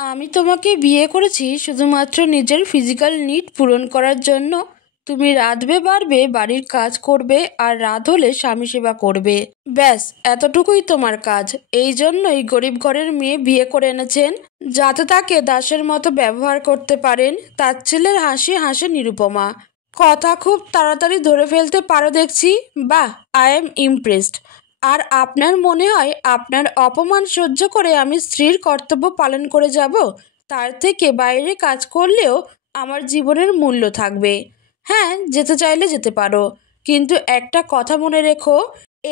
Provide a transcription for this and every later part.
আমি তোমাকে বিয়ে করেছি শুধুমাত্র নিজের ফিজিক্যাল নিড পূরণ করার জন্য। তুমি রাঁধবে বাড়বে বাড়ির কাজ করবে আর রাত হলে স্বামী সেবা করবে, ব্যাস এতটুকুই তোমার কাজ। এই জন্যই গরিব ঘরের মেয়ে বিয়ে করে এনেছেন, যাতে তাকে দাসের মতো ব্যবহার করতে পারেন। তার ছেলের হাসি হাসে নিরুপমা। কথা খুব তাড়াতাড়ি ধরে ফেলতে পারো দেখছি। বাহ, আই এম ইমপ্রেসড। আর আপনার মনে হয় আপনার অপমান সহ্য করে আমি স্ত্রীর কর্তব্য পালন করে যাব? তার থেকে বাইরে কাজ করলেও আমার জীবনের মূল্য থাকবে। হ্যাঁ, যেতে চাইলে যেতে পারো, কিন্তু একটা কথা মনে রেখো,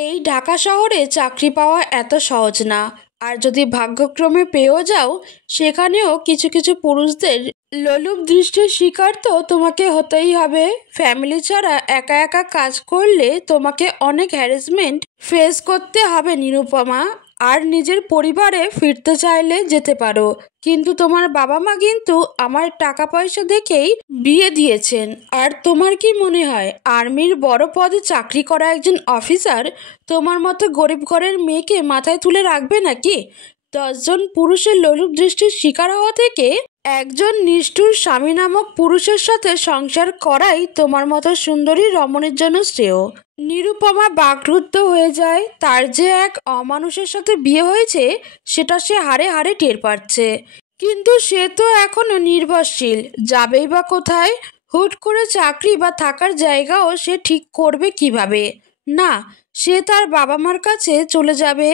এই ঢাকা শহরে চাকরি পাওয়া এত সহজ না। আর যদি ভাগ্যক্রমে পেয়েও যাও, সেখানেও কিছু কিছু পুরুষদের লোলুপ দৃষ্টির শিকার তো তোমাকে হতেই হবে। ফ্যামিলি ছাড়া একা একা কাজ করলে তোমাকে অনেক হ্যারাসমেন্ট ফেস করতে হবে নিরুপমা। আর নিজের পরিবারে ফিরতে চাইলে যেতে পারো, কিন্তু তোমার বাবা মা কিন্তু আমার টাকা পয়সা দেখেই বিয়ে দিয়েছেন। আর তোমার কি মনে হয় আর্মির বড় পদে চাকরি করা একজন অফিসার তোমার মতো গরিব ঘরের মেয়েকে মাথায় তুলে রাখবে নাকি? 10 জন পুরুষের লোলুপ দৃষ্টির শিকার হওয়া থেকে একজন নিষ্ঠুর স্বামী নামক পুরুষের সাথে সংসার করাই তোমার মতো সুন্দরী রমণীর জন্য শ্রেয়। নিরুপমা বাকরুদ্ধ হয়ে যায়। তার যে এক অমানুষের সাথে বিয়ে হয়েছে সেটা সে হাড়ে হাড়ে টের পাচ্ছে, কিন্তু সে তো এখনো নির্ভরশীল। যাবেই বা কোথায়? হুট করে চাকরি বা থাকার জায়গাও সে ঠিক করবে কিভাবে? না, সে তার বাবা মার কাছে চলে যাবে।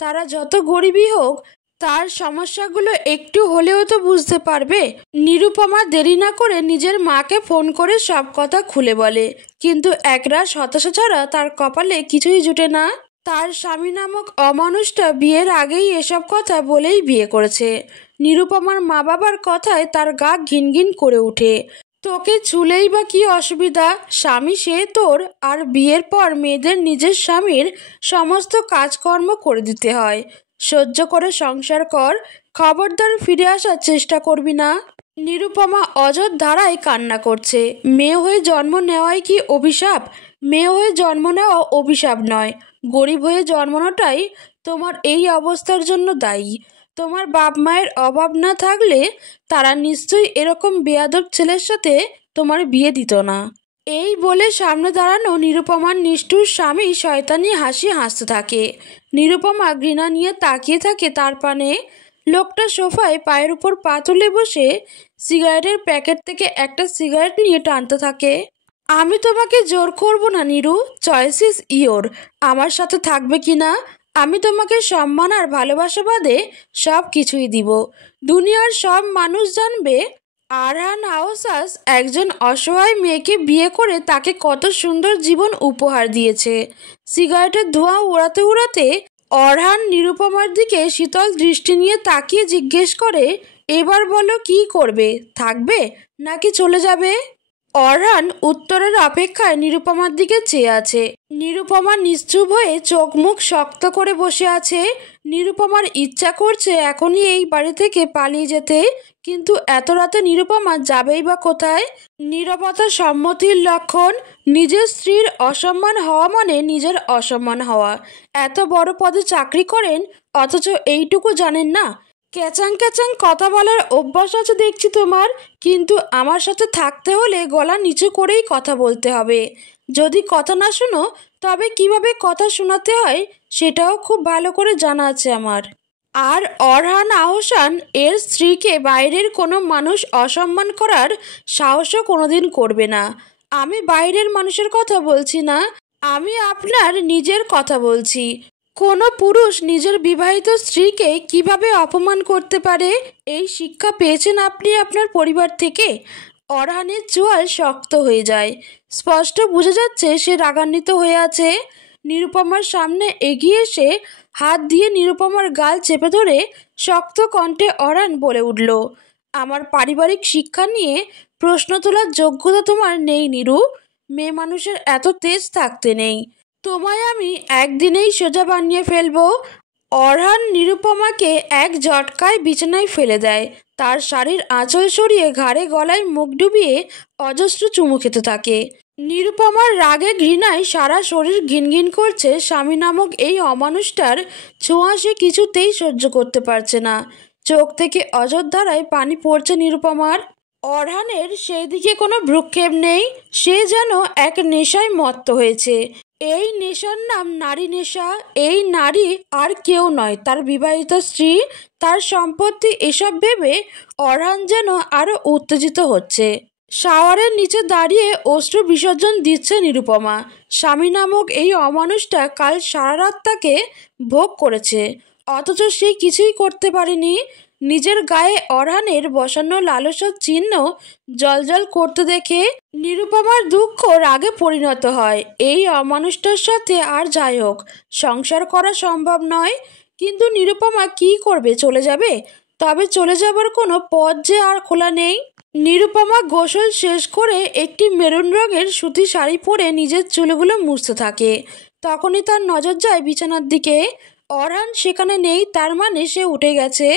তারা যত গরিবই হোক, তার সমস্যাগুলো একটু হলেও তো বুঝতে পারবে। নিরুপমা দেরি না করে নিজের মাকে ফোন করে সব কথা খুলে বলে, কিন্তু একরাশ হতাশা ছাড়া তার কপালে কিছুই জুটে না। তার স্বামী নামক অমানুষটা বিয়ের আগেই এসব কথা বলেই বিয়ে করেছে। নিরুপমার মা বাবার কথায় তার গা ঘিনঘিন করে ওঠে। তোকে ছুলেই বা কি অসুবিধা? স্বামী সে তোর। আর বিয়ের পর মেয়েদের নিজের স্বামীর সমস্ত কাজকর্ম করে দিতে হয়। সহ্য করে সংসার কর, খবরদার ফিরে আসার চেষ্টা করবি না। নিরুপমা অঝোর ধারায় কান্না করছে। মেয়ে হয়ে জন্ম নেওয়াই কি অভিশাপ? মেয়ে হয়ে জন্ম নেওয়া অভিশাপ নয়, গরিব হয়ে জন্মানোটাই তোমার এই অবস্থার জন্য দায়ী। তোমার বাপ মায়ের অভাব না থাকলে তারা নিশ্চয়ই এরকম বেয়াদব ছেলের সাথে তোমার বিয়ে দিত না। এই বলে সামনে দাঁড়ানো নিরুপমার নিষ্ঠুর স্বামী শয়তানি হাসি হাসতে থাকে। নিরুপমা ঘৃণা নিয়ে তাকিয়ে থাকে তার পানে। লোকটা সোফায় পায়ের উপর পা তুলে বসে সিগারেটের প্যাকেট থেকে একটা সিগারেট নিয়ে টানতে থাকে। আমি তোমাকে জোর করব না নিরু, চয়েস ইজ ইয়োর। আমার সাথে থাকবে কি না? আমি তোমাকে সম্মান আর ভালোবাসা বাদে সব কিছুই দিব। দুনিয়ার সব মানুষ জানবে আরহান আহসাস একজন অসহায় মেয়েকে বিয়ে করে তাকে কত সুন্দর জীবন উপহার দিয়েছে। সিগারেটের ধোঁয়া উড়াতে উড়াতে অরহান নিরুপমার দিকে শীতল দৃষ্টি নিয়ে তাকিয়ে জিজ্ঞেস করে, এবার বলো কি করবে? থাকবে নাকি চলে যাবে? অরহান উত্তরের অপেক্ষায় নিরুপমার দিকে চেয়ে আছে। নিরুপমা নিশ্চুপ হয়ে চোখ মুখ শক্ত করে বসে আছে। নিরুপমার ইচ্ছা করছে এখনই এই বাড়ি থেকে পালিয়ে যেতে, কিন্তু এত রাতে নিরুপমা যাবেই বা কোথায়? নীরবতা সম্মতির লক্ষণ। নিজের স্ত্রীর অসম্মান হওয়া মানে নিজের অসম্মান হওয়া। এত বড় পদে চাকরি করেন অথচ এইটুকু জানেন না? ক্যাচাং ক্যাচাং কথা বলার অভ্যাস আছে দেখছি তোমার, কিন্তু আমার সাথে থাকতে হলে গলা নিচু করেই কথা বলতে হবে। যদি কথা না শোনো তবে কিভাবে কথা শোনাতে হয় সেটাও খুব ভালো করে জানা আছে আমার। আর অরহান আহসান এর স্ত্রীকে বাইরের কোনো মানুষ অসম্মান করার সাহসও কোনোদিন করবে না। আমি বাইরের মানুষের কথা বলছি না, আমি আপনার নিজের কথা বলছি। কোনো পুরুষ নিজের বিবাহিত স্ত্রীকে কিভাবে অপমান করতে পারে এই শিক্ষা পেয়েছেন আপনি আপনার পরিবার থেকে? অরহানের চোয়াল শক্ত হয়ে যায়। স্পষ্ট বোঝা যাচ্ছে সে রাগান্বিত হয়ে আছে। নিরুপমার সামনে এগিয়ে এসে হাত দিয়ে নিরুপমার গাল চেপে ধরে শক্ত কণ্ঠে অরহান বলে উঠল, আমার পারিবারিক শিক্ষা নিয়ে প্রশ্ন তোলার যোগ্যতা তোমার নেই নিরু। মেয়ে মানুষের এত তেজ থাকতে নেই। তোমায় আমি একদিনেই সোজা বানিয়ে ফেলবো। অরহান নিরুপমাকে এক ঝটকায় বিছানায় ফেলে দেয়। তার শাড়ির আঁচল সরিয়ে ঘাড়ে গলায় মুখ ডুবিয়ে অজস্র চুমু খেতে থাকে। নিরুপমার রাগে ঘৃণায় সারা শরীর ঘিনঘিন করছে। স্বামী নামক এই অমানুষটার ছোঁয়া সে কিছুতেই সহ্য করতে পারছে না। চোখ থেকে অযোধ্যারায় পানি পড়ছে নিরুপমার। অরহানের সেই দিকে কোনো ভ্রুক্ষেপ নেই, সে যেন এক নেশায় মত্ত হয়েছে। এই নেশার নাম নারী নেশা। এই নারী আর কেউ নয়, তার বিবাহিত স্ত্রী, তার সম্পত্তি। এসব ভেবে অরহান যেন আরো উত্তেজিত হচ্ছে। শাওয়ারের নিচে দাঁড়িয়ে অশ্রু বিসর্জন দিচ্ছে নিরুপমা। স্বামী নামক এই অমানুষটা কাল সারা রাত তাকে ভোগ করেছে, অথচ সে কিছুই করতে পারেনি। নিজের গায়ে অরহানের বসানো লালসার চিহ্ন জলজল করতে দেখে নিরুপমার দুঃখ রাগে পরিণত হয়। এই অমানুষটার সাথে আর যাই হোক সংসার করা সম্ভব নয়। কিন্তু নিরুপমা কি করবে? চলে যাবে? তবে চলে যাবার কোনো পথ যে আর খোলা নেই। নিরুপমা গোসল শেষ করে একটি মেরুন রঙের সুতি শাড়ি পরে নিজের চুলগুলো মুছতে থাকে। তখনই তার নজর যায় বিছানার দিকে। অরহান সেখানে নেই, তার মানে সে উঠে গেছে।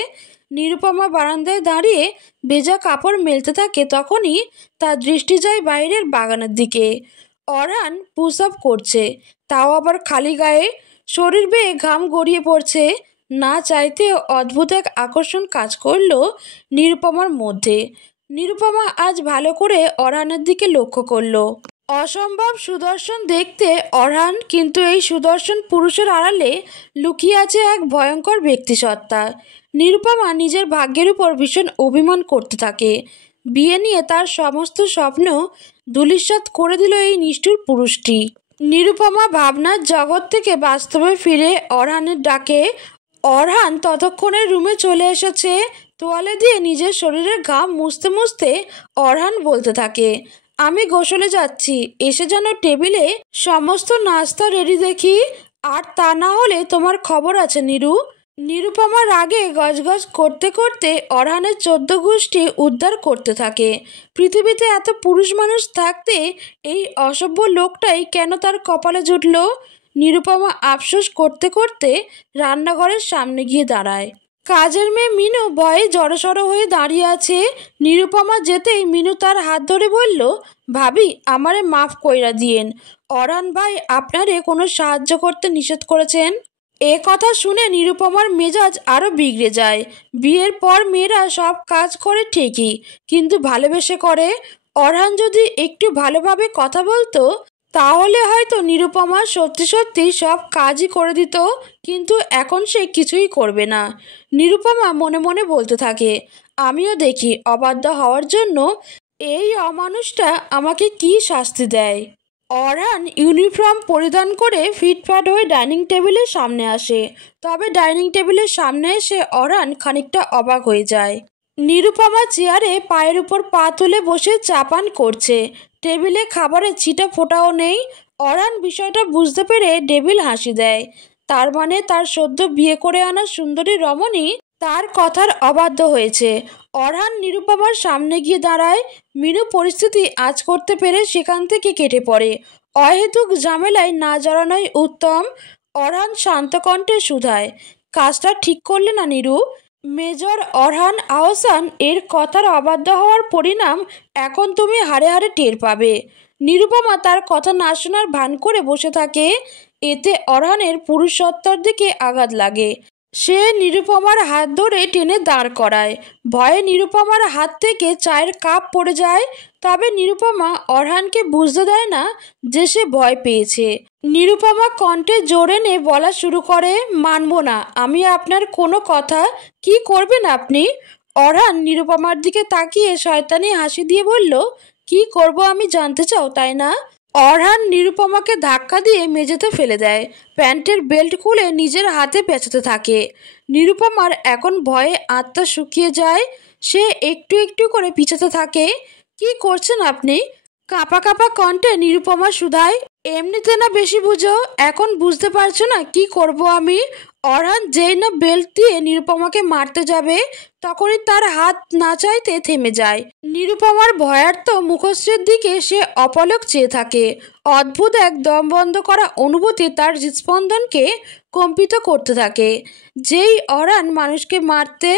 নিরুপমা বারান্দায় দাঁড়িয়ে ভেজা কাপড় মেলতে থাকে। তখনই তার দৃষ্টি যায় বাইরের বাগানের দিকে। অরহান পুশ আপ করছে, তাও আবার খালি গায়ে। শরীর বেয়ে ঘাম গড়িয়ে পড়ছে। না চাইতে অদ্ভুত এক আকর্ষণ কাজ করলো নিরুপমার মধ্যে। নিরুপমা আজ ভালো করে অরহানের দিকে লক্ষ্য করলো। অসম্ভব সুদর্শন দেখতে অরহান, কিন্তু এই সুদর্শন পুরুষের আড়ালে লুকিয়ে আছে এক ভয়ঙ্কর ব্যক্তিসত্তা। নিরুপমা নিজের ভাগ্যের উপর ভীষণ অভিমান করতে থাকে। বিয়ে নিয়ে তার সমস্ত স্বপ্ন ধূলিসাৎ করে দিল এই নিষ্ঠুর পুরুষটি। নিরুপমা ভাবনার জগৎ থেকে বাস্তবে ফিরে অরহানের ডাকে। অরহান ততক্ষণে রুমে চলে এসেছে। তোয়ালে দিয়ে নিজের শরীরের ঘাম মুছতে মুছতে অরহান বলতে থাকে, আমি গোসলে যাচ্ছি, এসে যেন টেবিলে সমস্ত নাস্তা রেডি দেখি। আর তা না হলে তোমার খবর আছে নিরু। নিরুপমা রাগে গজগজ করতে করতে অরহানের 14 গোষ্ঠী উদ্ধার করতে থাকে। পৃথিবীতে এত পুরুষ মানুষ থাকতে এই অসভ্য লোকটাই কেন তার কপালে জুটল? নিরুপমা আফসোস করতে করতে রান্নাঘরের সামনে গিয়ে দাঁড়ায়। কাজের মেয়ে মিনু ভয়ে জড়সড় হয়ে দাঁড়িয়ে আছে। নিরুপমা যেতেই মিনু তার হাত ধরে বলল, ভাবি আমারে মাফ কইরা দিয়েন, অরহান ভাই আপনারে কোনো সাহায্য করতে নিষেধ করেছেন। এ কথা শুনে নিরুপমার মেজাজ আরও বিগড়ে যায়। বিয়ের পর মেয়েরা সব কাজ করে ঠিকই, কিন্তু ভালোবেসে করে। অরহান যদি একটু ভালোভাবে কথা বলতো তাহলে হয়তো নিরুপমা সত্যি সত্যি সব কাজই করে দিত, কিন্তু এখন সে কিছুই করবে না। নিরুপমা মনে মনে বলতে থাকে, আমিও দেখি অবাধ্য হওয়ার জন্য এই অমানুষটা আমাকে কি শাস্তি দেয়। অরহান ইউনিফর্ম পরিধান করে ফিটফাট হয়ে ডাইনিং টেবিলের সামনে আসে। তবে ডাইনিং টেবিলের সামনে এসে অরহান খানিকটা অবাক হয়ে যায়। নিরুপমা চেয়ারে পায়ের উপর পা তুলে বসে চা পান করছে। টেবিলে খাবারের ছিটা ফোটাও নেই। অরহান বিষয়টা বুঝতে পেরে ডেভিল হাসি দেয়। তার মানে তার সদ্য বিয়ে করে আনা সুন্দরী রমণী তার কথার অবাধ্য হয়েছে। অরহান নিরুপমার সামনে গিয়ে দাঁড়ায়। মিনু পরিস্থিতি আঁচ করতে পেরে সেখান থেকে কেটে পড়ে। অহেতুক ঝামেলায় না জড়ানোই উত্তম। অরহান শান্ত কণ্ঠে শুধায়, কাজটা ঠিক করলে না নিরু? মেজর অরহান আহসান এর কথার অবাধ্য হওয়ার পরিণাম এখন তুমি হাড়ে হাড়ে টের পাবে। নিরুপমা তার কথা না শোনার ভান করে বসে থাকে। এতে অরহানের পুরুষসত্তার দিকে আঘাত লাগে। সে নিরুপমার হাত ধরে টেনে দাঁড় করায়। ভয়ে নিরুপমার হাত থেকে চায়ের কাপ পড়ে যায়। তবে নিরুপমা অরহানকে বুঝতে দেয় না যে সে ভয় পেয়েছে। নিরুপমা কণ্ঠে জোর এনে বলা শুরু করে, মানব না আমি আপনার কোনো কথা। কি করবেন আপনি? অরহান নিরুপমার দিকে তাকিয়ে শয়তানি হাসি দিয়ে বলল, কি করব আমি জানতে চাও তাই না? অরহান নিরুপমাকে ধাক্কা দিয়ে মেঝেতে ফেলে দেয়। প্যান্টের বেল্ট খুলে নিজের হাতে পেঁচাতে থাকে। নিরুপমার এখন ভয়ে আত্মা শুকিয়ে যায়। সে একটু একটু করে পিছাতে থাকে। কি করছেন আপনি? কাঁপা কাঁপা কণ্ঠে নিরুপমা শুধায়, এমনিতে না বেশি বুঝো, এখন বুঝতে পারছো না কি করব আমি? অরহান যেই না বেল্ট দিয়ে নিরুপমাকে মারতে যাবে তখনই তার হাত না চাইতে থেমে যায়। নিরুপমার ভয়ার্ত মুখশ্রীর দিকে সে অপলক চেয়ে থাকে। অদ্ভুত এক দম বন্ধ করা অনুভূতি তার হৃদস্পন্দনকে কম্পিত করতে থাকে। যেই অরহান মানুষকে মারতে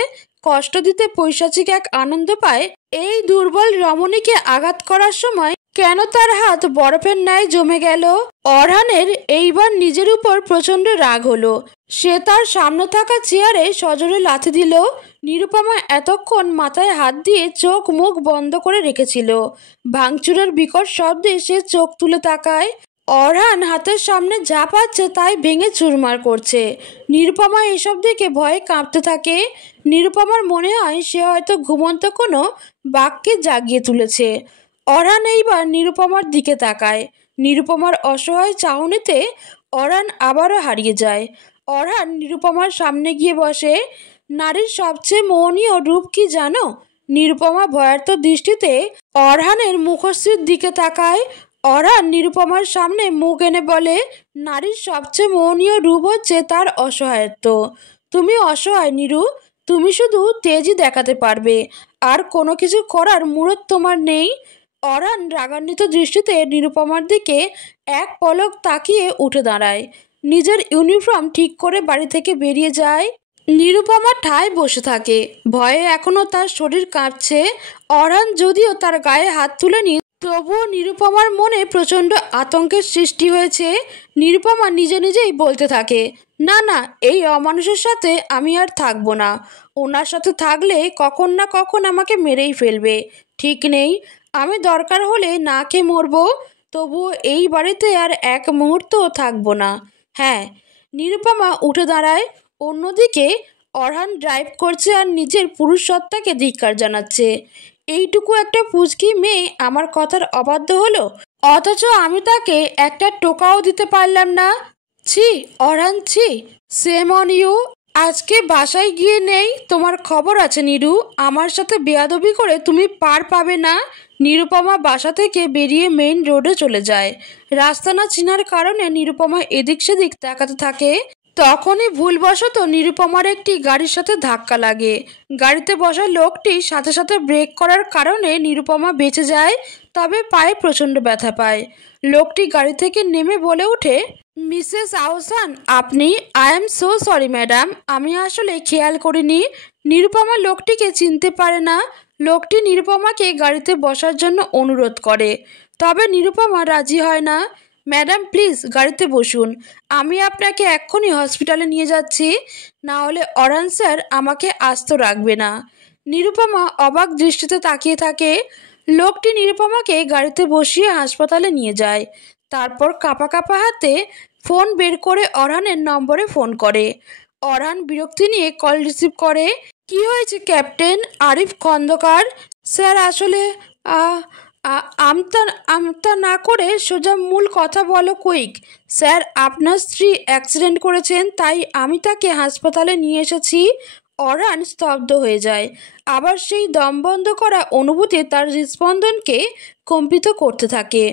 কষ্ট দিতে পৈশাচিক এক আনন্দ পায়, এই দুর্বল রমণীকে আঘাত করার সময় কেন তার হাত বরফের ন্যায় জমে গেল। অরহানের এইবার নিজের উপর প্রচণ্ড রাগ হলো। সে তার সামনে থাকা চেয়ারে সজোরে লাথি দিল। নিরুপমা এতক্ষণ মাথায় হাত দিয়ে চোখ মুখ বন্ধ করে রেখেছিল। ভাঙচুরের বিকট শব্দে সে চোখ তুলে তাকায়। অরহান হাতের সামনে যা পাচ্ছে তাই ভেঙে চুরমার করছে। নিরুপমা এসব দেখে ভয়ে কাঁপতে থাকে। নিরুপমার মনে হয় সে হয়তো ঘুমন্ত কোনো বাঘকে জাগিয়ে তুলেছে। অরহান এইবার নিরুপমার দিকে তাকায়। নিরুপমার অসহায় চাহনিতে অরহান আবারও হারিয়ে যায়। অরহান নিরুপমার সামনে গিয়ে বসে। নারীর সবচেয়ে মোহনীয় রূপ কি জানো? নিরুপমা ভয়ার্ত দৃষ্টিতে অরহানের মুখশ্রীর দিকে তাকায়। অরহান নিরুপমার সামনে মুখ এনে বলে, নারীর সবচেয়ে মোহনীয় রূপ হচ্ছে তার অসহায়ত্ব। তুমি অসহায় নিরু, তুমি শুধু তেজই দেখাতে পারবে, আর কোনো কিছু করার মুরত তোমার নেই। অরহান রাগান্বিত দৃষ্টিতে নিরুপমার দিকে এক পলক তাকিয়ে উঠে দাঁড়ায়। নিজের ইউনিফর্ম ঠিক করে বাড়ি থেকে বেরিয়ে যায়। নিরুপমা ঠায় বসে থাকে। ভয়ে এখনও তার শরীর কাঁপছে। অরহান যদিও তার গায়ে হাত তুলেনি, তবুও নিরুপমার মনে প্রচণ্ড আতঙ্কের সৃষ্টি হয়েছে। নিরুপমা নিজে নিজেই বলতে থাকে, না না, এই অমানুষের সাথে আমি আর থাকবো না। ওনার সাথে থাকলে কখন না কখন আমাকে মেরেই ফেলবে। ঠিক নেই, আমি দরকার হলে না খেয়ে মরবো, তবুও এই বাড়িতে আর এক মুহূর্তও থাকবো না। হ্যাঁ। নিরুপমা উঠে দাঁড়ায়। অন্যদিকে অরহান ড্রাইভ করছে আর নিজের পুরুষ সত্তাকে ধিক্কার জানাচ্ছে। এইটুকু একটা পুচকি মেয়ে আমার কথার অবাধ্য হলো, অথচ আমি তাকে একটা টোকাও দিতে পারলাম না। ছি অরহান, ছি। Shame on you. আজকে বাসায় গিয়ে নেই, তোমার খবর আছে নিরু। আমার সাথে বেয়াদবি করে তুমি পার পাবে না। নিরুপমা বাসা থেকে বেরিয়ে মেইন রোডে চলে যায়। রাস্তা না চেনার কারণে নিরুপমা এদিক সেদিক তাকাতে থাকে। তখনই ভুলবশত নিরুপমার একটি গাড়ির সাথে ধাক্কা লাগে। গাড়িতে বসা লোকটি সাথে সাথে ব্রেক করার কারণে নিরুপমা বেঁচে যায়, তবে পায়ে প্রচণ্ড ব্যথা পায়। লোকটি গাড়ি থেকে নেমে বলে ওঠে, মিসেস আহসান আপনি? I am so sorry madam, আমি আসলে খেয়াল করিনি। নিরুপমা লোকটিকে চিনতে পারে না। লোকটি নিরুপমাকে গাড়িতে বসার জন্য অনুরোধ করে, তবে নিরুপমা রাজি হয় না। ম্যাডাম প্লিজ গাড়িতে বসুন, আমি আপনাকে এক্ষুনি হসপিটালে নিয়ে যাচ্ছি, না হলে অরহান স্যার আমাকে আস্ত রাখবে না। নিরুপমা অবাক দৃষ্টিতে তাকিয়ে থাকে। লোকটি নিরুপমাকে গাড়িতে বসিয়ে হাসপাতালে নিয়ে যায়। তারপর কাঁপা কাঁপা হাতে ফোন বের করে অরহানের নম্বরে ফোন করে। অরহান বিরক্তি নিয়ে কল রিসিভ করে। কি হয়েছে ক্যাপ্টেন? আরিফ খন্দকার। স্যার আসলে আমতা না করে সোজা মূল কথা বলো কুইক। স্যার আপনার স্ত্রী অ্যাক্সিডেন্ট করেছেন, তাই আমি তাকে হাসপাতালে নিয়ে এসেছি। অরহান স্তব্ধ হয়ে যায়। আবার সেই দম বন্ধ করা অনুভূতি তার হৃদস্পন্দনকে কম্পিত করতে থাকে।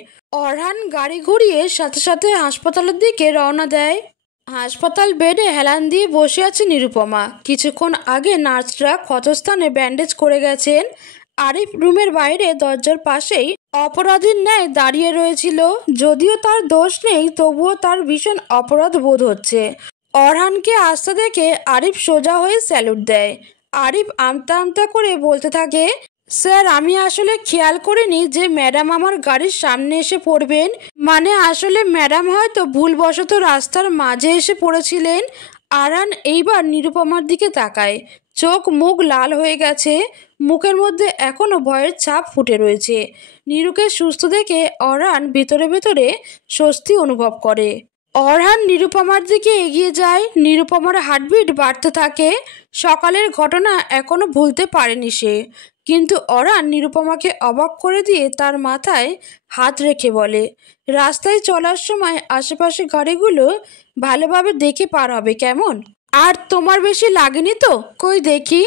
অরহান গাড়ি ঘুরিয়ে সাথে সাথে হাসপাতালের দিকে রওনা দেয়। হাসপাতাল বেডে হেলান দিয়ে বসে আছে নিরুপমা। কিছুক্ষণ আগে নার্সরা ক্ষতস্থানে ব্যান্ডেজ করে গেছেন। আরিফ রুমের বাইরে দরজার পাশেই অপরাধীর ন্যায় দাঁড়িয়ে রয়েছিল। যদিও তার দোষ নেই, তবুও তার ভীষণ অপরাধ বোধ হচ্ছে। অরহানকে আসতে দেখে আরিফ সোজা হয়ে স্যালুট দেয়। আরিফ আমতা আমতা করে বলতে থাকে, স্যার আমি আসলে খেয়াল করিনি যে ম্যাডাম আমার গাড়ির সামনে এসে পড়বেন। মানে আসলে ম্যাডাম হয়তো ভুলবশত রাস্তার মাঝে এসে পড়েছিলেন। অরহান এইবার নিরুপমার দিকে তাকায়। চোখ মুখ লাল হয়ে গেছে, মুখের মধ্যে এখনও ভয়ের ছাপ ফুটে রয়েছে। নিরুকে সুস্থ দেখে অরহান ভেতরে ভেতরে স্বস্তি অনুভব করে। অরহান নিরুপমার দিকে এগিয়ে যায়। নিরুপমার হার্টবিট বাড়তে থাকে। সকালের ঘটনা এখনো ভুলতে পারেনি সে। কিন্তু অরহান নিরুপমাকে অবাক করে দিয়ে তার মাথায় হাত রেখে বলে, রাস্তায় চলার সময় আশেপাশে গাড়িগুলো ভালোভাবে দেখে পার হবে কেমন? আর তোমার বেশি লাগেনি তো? কই দেখি।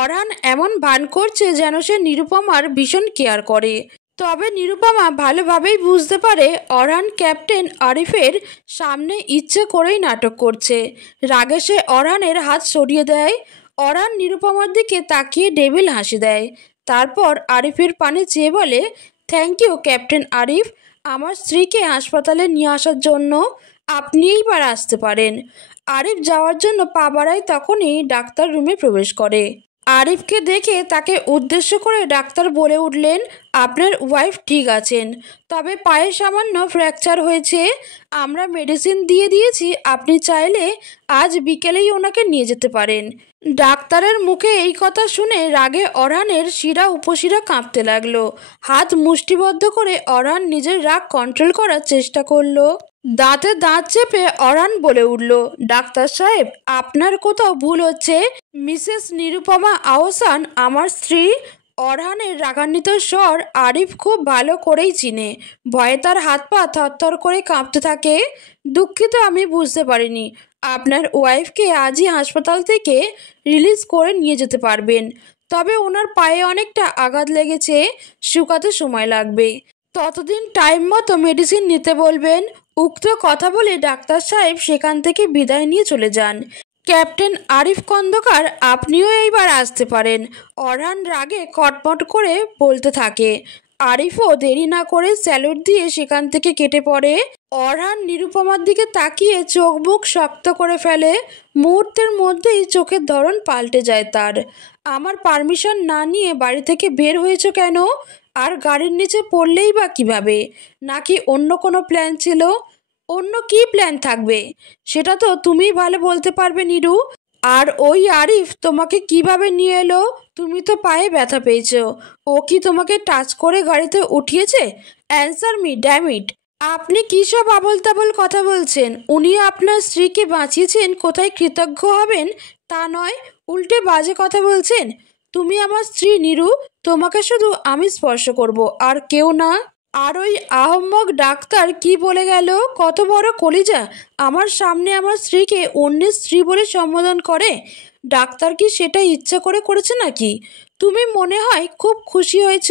অরহান এমন ভান করছে যেন সে নিরুপমার ভীষণ কেয়ার করে। তবে নিরুপমা ভালোভাবেই বুঝতে পারে অরহান ক্যাপ্টেন আরিফের সামনে ইচ্ছে করেই নাটক করছে। রাগে সে অরহানের হাত সরিয়ে দেয়। অরহান নিরুপমার দিকে তাকিয়ে ডেভিল হাসি দেয়। তারপর আরিফের পানে চেয়ে বলে, থ্যাংক ইউ ক্যাপ্টেন আরিফ, আমার স্ত্রীকে হাসপাতালে নিয়ে আসার জন্য। আপনি এইবার আসতে পারেন। আরিফ যাওয়ার জন্য পা বাড়ায়, তখনই ডাক্তার রুমে প্রবেশ করে। আরিফকে দেখে তাকে উদ্দেশ্য করে ডাক্তার বলে উঠলেন, আপনার ওয়াইফ ঠিক আছেন, তবে পায়ে সামান্য ফ্র্যাকচার হয়েছে। আমরা মেডিসিন দিয়ে দিয়েছি, আপনি চাইলে আজ বিকেলেই ওনাকে নিয়ে যেতে পারেন। ডাক্তারের মুখে এই কথা শুনে রাগে অরহানের শিরা উপশিরা কাঁপতে লাগলো। হাত মুষ্টিবদ্ধ করে অরহান নিজের রাগ কন্ট্রোল করার চেষ্টা করলো। দাঁতে দাঁত চেপে অরহান বলে উঠল, ডাক্তার সাহেব, আপনার কোথাও ভুল হচ্ছে। মিসেস নিরুপমা আহসান আমার স্ত্রী। অরহানের রাগান্বিত স্বর আরিফ খুব ভালো করেই চিনে। ভয়ে তার হাত পা থরথর করে কাঁপতে থাকে। দুঃখিত, আমি বুঝতে পারিনি। আপনার ওয়াইফকে আজই হাসপাতাল থেকে রিলিজ করে নিয়ে যেতে পারবেন, তবে ওনার পায়ে অনেকটা আঘাত লেগেছে, শুকাতে সময় লাগবে। ততদিন টাইম মতো মেডিসিন নিতে বলবেন। উক্ত কথা বলে ডাক্তার সাহেব সেখান থেকে বিদায় নিয়ে চলে যান। ক্যাপ্টেন আরিফ খন্দকার, আপনিও এইবার আসতে পারেন, অরহান রাগে কটমট করে বলতে থাকে। আরিফও দেরি না করে স্যালুট দিয়ে সেখান থেকে কেটে পড়ে। অরহান নিরুপমার দিকে তাকিয়ে চোখ বুক শক্ত করে ফেলে। মুহূর্তের মধ্যেই চোখের ধরন পাল্টে যায় তার। আমার পারমিশন না নিয়ে বাড়ি থেকে বের হয়েছ কেন? আর গাড়ির নিচে পড়লেই বা কিভাবে? নাকি অন্য কোনো প্ল্যান ছিল? অন্য কি প্ল্যান থাকবে সেটা তো তুমিই ভালো বলতে পারবে নিরু। আর ওই আরিফ তোমাকে কিভাবে নিয়ে এলো? তুমি তো পায়ে ব্যথা পেয়েছো, ও কি তোমাকে টাচ করে গাড়িতে উঠিয়েছে? Answer me damn it. আপনি কী সব আবল তাবল কথা বলছেন? উনি আপনার স্ত্রীকে বাঁচিয়েছেন, কোথায় কৃতজ্ঞ হবেন তা নয়, উল্টে বাজে কথা বলছেন। তুমি আমার স্ত্রী নিরু, তোমাকে শুধু আমি স্পর্শ করব, আর কেউ না। আর ওই আহম্মক ডাক্তার কি বলে গেল? কত বড় কলিজা, আমার সামনে আমার স্ত্রীকে অন্যের স্ত্রী বলে সম্বোধন করে। ডাক্তার কি সেটা ইচ্ছা করে করেছে নাকি? তুমি মনে হয় খুব খুশি হয়েছ।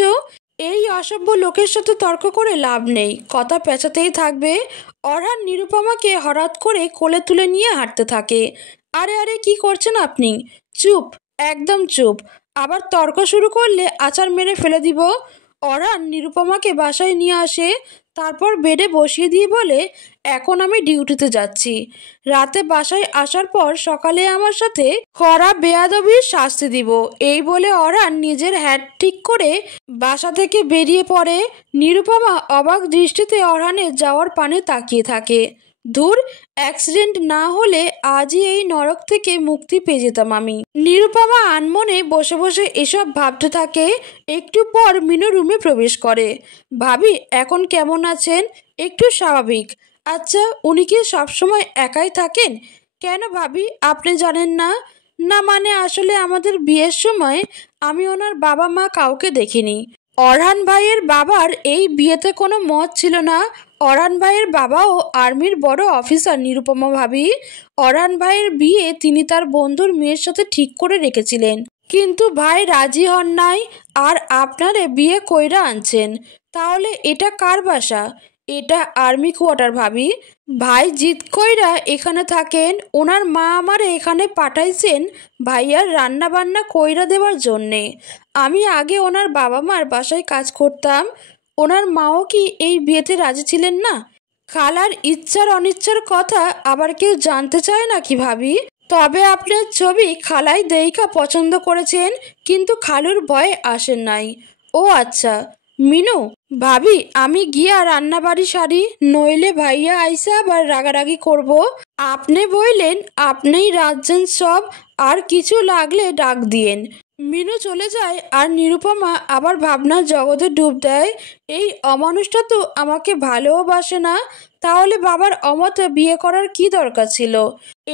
এই অসভ্য লোকের সাথে তর্ক করে লাভ নেই, কথা পেঁচাতেই থাকবে। অরহান নিরুপমাকে হঠাৎ করে কোলে তুলে নিয়ে হাঁটতে থাকে। আরে আরে, কি করছেন আপনি? চুপ, একদম চুপ। আবার তর্ক শুরু করলে আচার মেরে ফেলে দিব। অরহান নিরুপমাকে বাসায় নিয়ে আসে, তারপর বেডে বসিয়ে দিয়ে বলে, এখন আমি ডিউটিতে যাচ্ছি। রাতে বাসায় আসার পর সকালে আমার সাথে কড়া বেয়াদবির শাস্তি দিব। এই বলে অরহান নিজের হ্যাট ঠিক করে বাসা থেকে বেরিয়ে পড়ে। নিরুপমা অবাক দৃষ্টিতে অরহানের যাওয়ার পানে তাকিয়ে থাকে। ধুর, অ্যাক্সিডেন্ট না হলে আজই এই নরক থেকে মুক্তি পেয়ে যেতাম আমি। নিরুপমা আনমনে বসে বসে এসব ভাবতে থাকে। একটু পর মিনু রুমে প্রবেশ করে। ভাবি, এখন কেমন আছেন? একটু স্বাভাবিক। আচ্ছা, উনি কি সবসময় একাই থাকেন? কেন ভাবি, আপনি জানেন না? না মানে আসলে আমাদের বিয়ের সময় আমি ওনার বাবা মা কাউকে দেখিনি। অরহান ভাইয়ের বাবার এই বিয়েতে কোনো মত ছিল না। অরহান ভাইয়ের বাবাও আর্মির বড় অফিসার নিরুপমা ভাবি। অরহান ভাইয়ের বিয়ে তিনি তার বন্ধুর মেয়ের সাথে ঠিক করে রেখেছিলেন, কিন্তু ভাই রাজি হন নাই। আর আপনারে বিয়ে কইরা আনছেন। তাহলে এটা কার বাসা? এটা আর্মি কোয়ার্টার ভাবি। ভাই জিত কইরা এখানে থাকেন। ওনার মা আমারে এখানে পাঠাইছেন ভাইয়ার রান্না বান্না কইরা দেওয়ার জন্যে। আমি আগে ওনার বাবা মার বাসায় কাজ করতাম। ওনার মাও কি এই বিয়েতে রাজি ছিলেন না? খালার ইচ্ছার অনিচ্ছার কথা আবার কেউ জানতে চায় না কি ভাবি? তবে আপনার ছবি খালাই দেইকা পছন্দ করেছেন, কিন্তু খালুর ভয়ে আসেন নাই। ও আচ্ছা। মিনু ভাবি, আমি গিয়া রান্না বাড়ি সারি, নইলে ভাইয়া আইসা আবার রাগারাগি করব। আপনি বইলেন আপনিই রাঁধছেন সব, আর কিছু লাগলে ডাক দিয়েন। মিনু চলে যায় আর নিরুপমা আবার ভাবনার জগতে ডুব দেয়। এই অমানুষটা তো আমাকে ভালোবাসে না, তাহলে বাবার অমতে বিয়ে করার কি দরকার ছিল?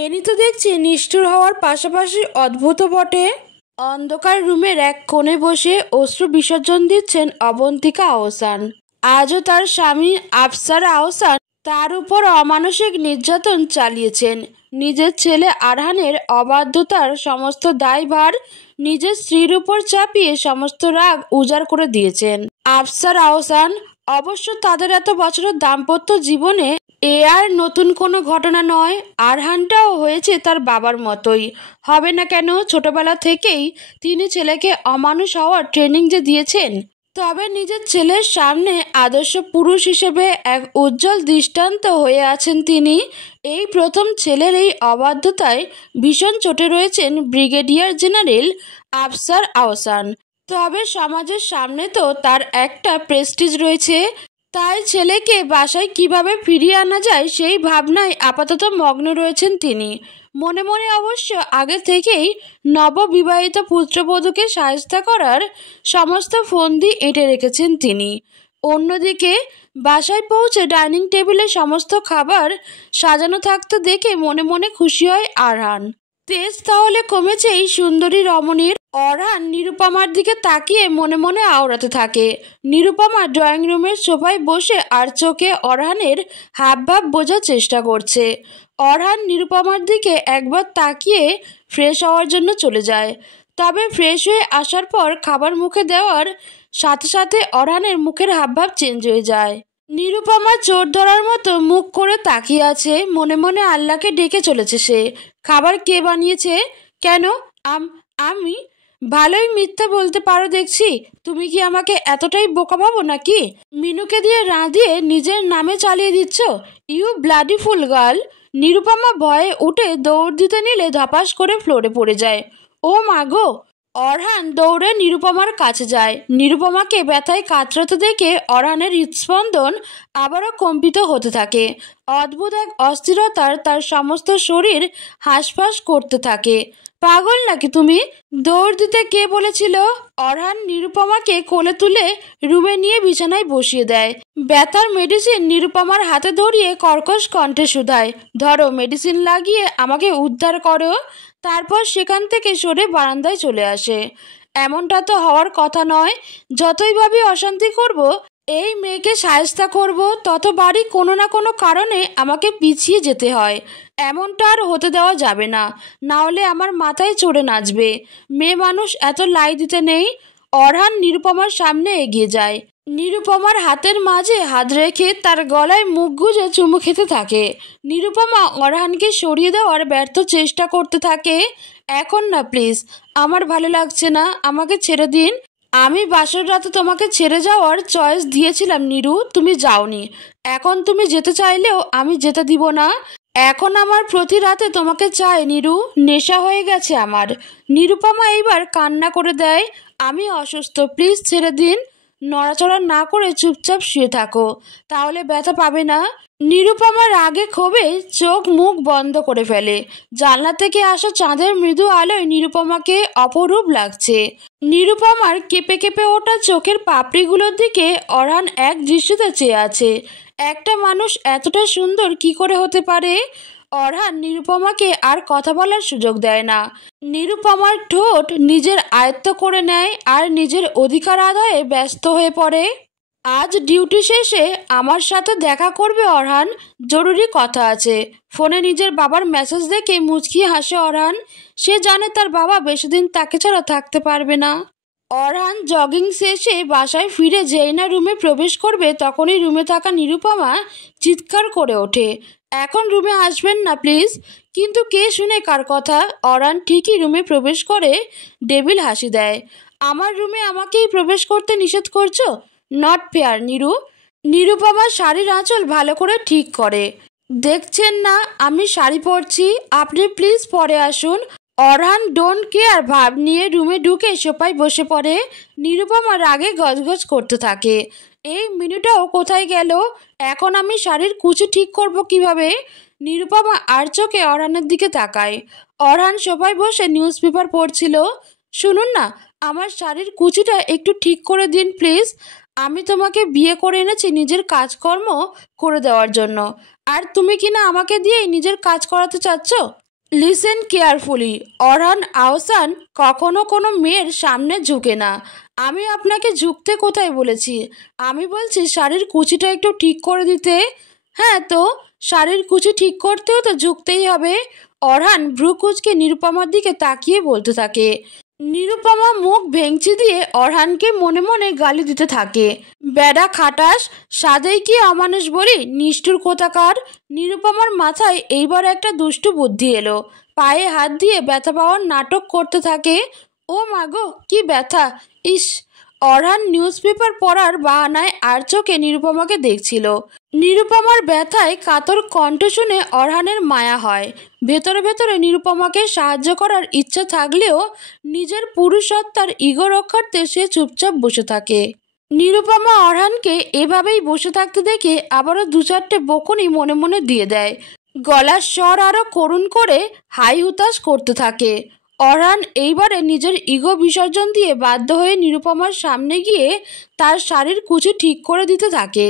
এনি তো দেখছি নিষ্ঠুর হওয়ার পাশাপাশি অদ্ভুত বটে। অন্ধকার রুমের এক কোণে বসে অশ্রু বিসর্জন দিচ্ছেন অবন্তিকা আহসান। আজও তার স্বামী আফসার আহসান তার উপর অমানসিক নির্যাতন চালিয়েছেন। নিজের ছেলে আরহানের অবাধ্যতার সমস্ত দায়ভার নিজের স্ত্রীর উপর চাপিয়ে সমস্ত রাগ উজাড় করে দিয়েছেন আফসার আহসান। অবশ্য তাদের এত বছরের দাম্পত্য জীবনে এ আর নতুন কোনো ঘটনা নয়। আরহানটাও হয়েছে তার বাবার মতোই, হবে না কেন? ছোটবেলা থেকেই তিনি ছেলেকে অমানুষ হওয়ার ট্রেনিং যে দিয়েছেন, তবে নিজের ছেলের সামনে আদর্শ পুরুষ হিসেবে এক উজ্জ্বল দৃষ্টান্ত হয়ে আছেন তিনি। এই প্রথম ছেলের এই অবাধ্যতায় ভীষণ চটে রয়েছেন ব্রিগেডিয়ার জেনারেল আফসার আহসান। তবে সমাজের সামনে তো তার একটা প্রেস্টিজ রয়েছে, তাই ছেলেকে বাসায় কিভাবে ফিরিয়ে আনা যায় সেই ভাবনায় আপাতত মগ্ন রয়েছেন তিনি। মনে মনে অবশ্য আগে থেকেই নববিবাহিত পুত্রবধূকে শায়েস্তা করার সমস্ত ফন্দি এঁটে রেখেছেন তিনি। অন্যদিকে বাসায় পৌঁছে ডাইনিং টেবিলে সমস্ত খাবার সাজানো থাকতে দেখে মনে মনে খুশি হয় আরহান। তেজ তাহলে কমেছে এই সুন্দরী রমণীর। অরহান নিরুপমার দিকে তাকিয়ে মনে মনে আওড়াতে থাকে। নিরুপমা ড্রয়িং রুমের সোফায় বসে আর চোখে অরহানের হাবভাব বোঝার চেষ্টা করছে। অরহান নিরুপমার দিকে একবার তাকিয়ে ফ্রেশ হওয়ার জন্য চলে যায়। তবে ফ্রেশ হয়ে আসার পর খাবার মুখে দেওয়ার সাথে সাথে অরহানের মুখের হাবভাব চেঞ্জ হয়ে যায়। নিরুপমা চোর ধরার মতো মুখ করে তাকিয়ে আছে, মনে মনে আল্লাহকে ডেকে চলেছে সে। খাবার কে বানিয়েছে? কেন? আমি? ভালোই মিথ্যা বলতে পারো দেখছি। তুমি কি আমাকে এতটাই বোকা ভাবো নাকি? মিনুকে দিয়ে রাঁধিয়ে নিজের নামে চালিয়ে দিচ্ছ? You bloody fool girl! Nirupama ভয়ে উঠে দৌড় দিতে নিলে ধপাস করে ফ্লোরে পড়ে যায়। ও মাগো! অরহান দৌড়ে নিরুপমার কাছে যায়। নিরুপমাকে ব্যথায় কাতরাতে দেখে অরহানের হৃদস্পন্দন আবারও কম্পিত হতে থাকে। অদ্ভুত এক অস্থিরতার তার সমস্ত শরীর হাঁসফাঁস করতে থাকে। পাগল নাকি তুমি? দৌড় দিতে কে বলেছিল? অরহান নিরুপমাকে কোলে তুলে রুমে নিয়ে বিছানায় বসিয়ে দেয়। ব্যথার মেডিসিন নিরুপমার হাতে ধরিয়ে কর্কশ কণ্ঠে শুধায়, ধরো মেডিসিন লাগিয়ে আমাকে উদ্ধার করো। তারপর সেখান থেকে সরে বারান্দায় চলে আসে। এমনটা তো হওয়ার কথা নয়। যতই ভাবি অশান্তি করব, এই মেয়েকে শায়েস্তা করব, ততবারই কোনো না কোনো কারণে আমাকে পিছিয়ে যেতে হয়। এমনটা আর হতে দেওয়া যাবে না, না হলে আমার মাথায় চড়ে নাচবে। মেয়ে মানুষ এত লাই দিতে নেই। অরহান নিরুপমার সামনে এগিয়ে যায়। নিরুপমার হাতের মাঝে হাত রেখে তার গলায় মুখ গুজে চুমু খেতে থাকে। নিরুপমা অরহানকে সরিয়ে দেওয়ার ব্যর্থ চেষ্টা করতে থাকে। এখন না প্লিজ, আমার ভালো লাগছে না, আমাকে ছেড়ে দিন। আমি বাসর রাতে তোমাকে ছেড়ে যাওয়ার চয়েস দিয়েছিলাম নিরু, তুমি যাওনি। এখন তুমি যেতে চাইলেও আমি যেতে দিব না। এখন আমার প্রতি রাতে তোমাকে চাই নিরু, নেশা হয়ে গেছে আমার। নিরুপমা এইবার কান্না করে দেয়, আমি অসুস্থ, প্লিজ ছেড়ে দিন। নড়াচড়া না করে চুপচাপ শুয়ে থাকো, তাহলে ব্যথা পাবে না। নিরুপমা রাগে ক্ষোভে চোখ মুখ বন্ধ করে ফেলে। জানলা থেকে আসা চাঁদের মৃদু আলোয় নিরুপমাকে অপরূপ লাগছে। নিরুপমার কেঁপে কেঁপে ওঠা চোখের পাপড়িগুলোর দিকে অরহান এক দৃষ্টিতে চেয়ে আছে। একটা মানুষ এতটা সুন্দর কি করে হতে পারে? অরহান নিরুপমাকে আর কথা বলার সুযোগ দেয় না। নিরুপমার ঠোঁট নিজের আয়ত্ত করে নেয় আর নিজের অধিকার আদায়ে ব্যস্ত হয়ে পড়ে। আজ ডিউটি শেষে আমার সাথে দেখা করবে অরহান, জরুরি কথা আছে। ফোনে নিজের বাবার মেসেজ দেখে মুচকি হাসে অরহান। সে জানে তার বাবা বেশিদিন তাকে ছাড়া থাকতে পারবে না। অরহান জগিং শেষে বাসায় ফিরে যেই না রুমে প্রবেশ করবে, তখনই রুমে থাকা নিরুপমা চিৎকার করে ওঠে, এখন রুমে আসবেন না প্লিজ। কিন্তু কে শুনে কার কথা? অরহান ঠিকই রুমে প্রবেশ করে ডেভিল হাসি দেয়। আমার রুমে আমাকেই প্রবেশ করতে নিষেধ করছো? নট ফেয়ার নিরু। নিরুপমা শাড়ির আঁচল ভালো করে ঠিক করে। দেখছেন না আমি শাড়ি পরছি, আপনি প্লিজ পরে আসুন। অরহান ডোন্ট কেয়ার ভাব নিয়ে রুমে ঢুকে সোফায় বসে পড়ে। নিরুপমা রাগে গজগজ করতে থাকে, এই মিনুটাও কোথায় গেল? এখন আমি শাড়ির কুচি ঠিক করব কিভাবে? নিরুপমা আর চোখে অরহানের দিকে তাকায়। অরহান সোফায় বসে নিউজ পেপার পড়ছিল। শুনুন না, আমার শাড়ির কুচিটা একটু ঠিক করে দিন প্লিজ। আমি তোমাকে বিয়ে করে এনেছি নিজের কাজকর্ম করে দেওয়ার জন্য, আর তুমি কিনা আমাকে দিয়েই নিজের কাজ করাতে চাচ্ছ? লিসেন কেয়ারফুলি, অরহান আহসান কখনো কোনো মেয়ের সামনে ঝুঁকে না। আমি আপনাকে ঝুঁকতে কোথায় বলেছি? আমি বলছি শাড়ির কুচিটা একটু ঠিক করে দিতে। হ্যাঁ তো, শাড়ির কুচি ঠিক করতেও তো ঝুঁকতেই হবে। অরহান ভ্রু কুচকে নিরুপমার দিকে তাকিয়ে বলতে থাকে। নিরুপমা মুখ ভেঙচি দিয়ে অরহানকে মনে মনে গালি দিতে থাকে, বেডা খাটাস, সাদেই কি অমানুষ বলি, নিষ্ঠুর কোথাকার। নিরুপমার মাথায় এইবার একটা দুষ্টু বুদ্ধি এলো। পায়ে হাত দিয়ে ব্যথা পাওয়ার নাটক করতে থাকে। ও মাগো কি ব্যথা! ইস! অরহান নিউজপেপার পড়ার বাহানায় আর চোখে নিরুপমাকে দেখছিল। নিরুপমার ব্যথায় কাতর কণ্ঠ শুনে অরহানের মায়া হয়। ভেতরে ভেতরে নিরুপমাকে সাহায্য করার ইচ্ছা থাকলেও নিজের পুরুষত্বার ইগো রক্ষার্থে সে চুপচাপ বসে থাকে। নিরুপমা অরহানকে এভাবেই বসে থাকতে দেখে আবারও 2-4টে বকুনি মনে মনে দিয়ে দেয়। গলার স্বর আরও করুণ করে হাই হুতাশ করতে থাকে। অরহান এইবারে নিজের ইগো বিসর্জন দিয়ে বাধ্য হয়ে নিরুপমার সামনে গিয়ে তার শাড়ির কুচি ঠিক করে দিতে থাকে।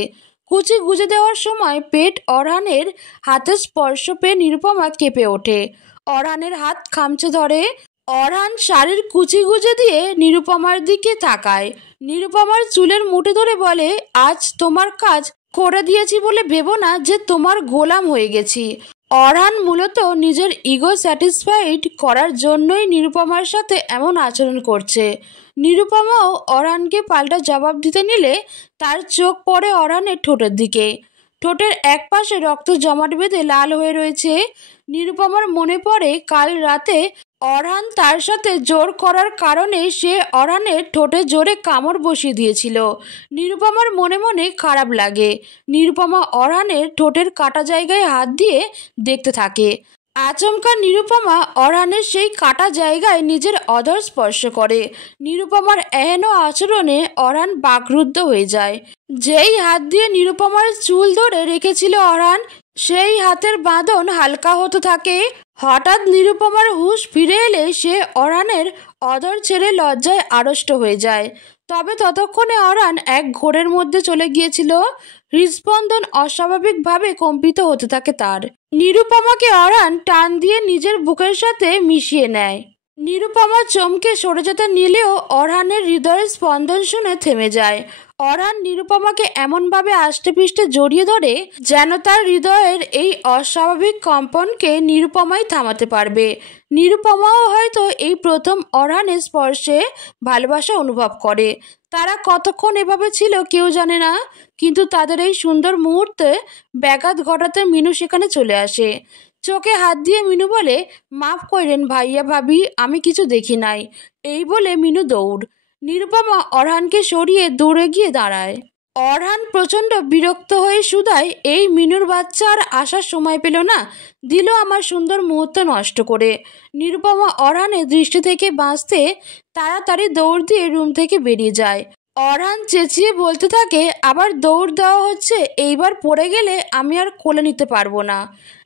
কুচি গুজে দেওয়ার সময় পেট অরহানের হাতের স্পর্শ পেয়ে নিরুপমা কেঁপে ওঠে। অরহানের হাত খামচে ধরে। অরহান শাড়ির কুচি গুজে দিয়ে নিরুপমার দিকে তাকায়। নিরুপমার চুলের মুঠে ধরে বলে, আজ তোমার কাজ করে দিয়েছি বলে ভেবো না যে তোমার গোলাম হয়ে গেছি। অরহান মূলত নিজের ইগো স্যাটিসফাইড করার জন্যই নিরুপমার সাথে এমন আচরণ করছে। নিরুপমাও অরহানকে পাল্টা জবাব দিতে নিলে তার চোখ পড়ে অরহানের ঠোঁটের দিকে। ঠোঁটের এক পাশে রক্ত জমাট বেঁধে লাল হয়ে রয়েছে। নিরুপমার মনে পড়ে কাল রাতে অরহান তার সাথে জোর করার কারণে সে অরহানের ঠোঁটে জোরে কামড় বসিয়ে দিয়েছিল। নিরুপমার মনে মনে খারাপ লাগে। নিরুপমা অরহানের ঠোঁটের কাটা জায়গায় হাত দিয়ে দেখতে থাকে। আচমকা নিরুপমা অরহানের সেই কাটা জায়গায় নিজের অধর স্পর্শ করে। নিরুপমার এহেন আচরণে অরহান বাকরুদ্ধ হয়ে যায়। যেই হাত দিয়ে নিরুপমার চুল ধরে রেখেছিল অরহান, সেই হাতের বাঁধন হালকা হতে থাকে। হঠাৎ নিরুপমার হুঁশ ফিরে এলে সে অরহানের অধর ছেড়ে লজ্জায় আড়ষ্ট হয়ে যায়। তবে ততক্ষণে অরহান এক ঘোরের মধ্যে চলে গিয়েছিল। হৃদস্পন্দন অস্বাভাবিকভাবে কম্পিত হতে থাকে তার। নিরুপমাকে অরহান টান দিয়ে নিজের বুকের সাথে মিশিয়ে নেয়। নিরুপমা চমকে সরে যেতে নিলেও অরহানের হৃদয়ের স্পন্দন শুনে থেমে যায়। অরহান নিরুপমাকে এমনভাবে আষ্টেপৃষ্ঠে জড়িয়ে ধরে যেন তার হৃদয়ের এই অস্বাভাবিক কম্পনকে নিরুপমাই থামাতে পারবে। নিরুপমাও হয়তো এই প্রথম অরহানের স্পর্শে ভালোবাসা অনুভব করে। তারা কতক্ষণ এভাবে ছিল কেউ জানে না, কিন্তু তাদের এই সুন্দর মুহূর্তে ব্যাঘাত ঘটাতে মিনু সেখানে চলে আসে। চোখে হাত দিয়ে মিনু বলে, মাফ কইরেন ভাইয়া ভাবি, আমি কিছু দেখি নাই। এই বলে মিনু দৌড়। নিরুপমা অরহানকে সরিয়ে দৌড়ে গিয়ে দাঁড়ায়। অরহান প্রচণ্ড বিরক্ত হয়ে শুধায়, এই মিনুর বাচ্চা আর আসার সময় পেল না, দিল আমার সুন্দর মুহূর্ত নষ্ট করে। নিরুপমা অরহানের দৃষ্টি থেকে বাঁচতে তাড়াতাড়ি দৌড় দিয়ে রুম থেকে বেরিয়ে যায়। অরহান চেঁচিয়ে বলতে থাকে, আবার দৌড় দেওয়া হচ্ছে, এইবার পড়ে গেলে আমি আর কোলে নিতে পারবো না।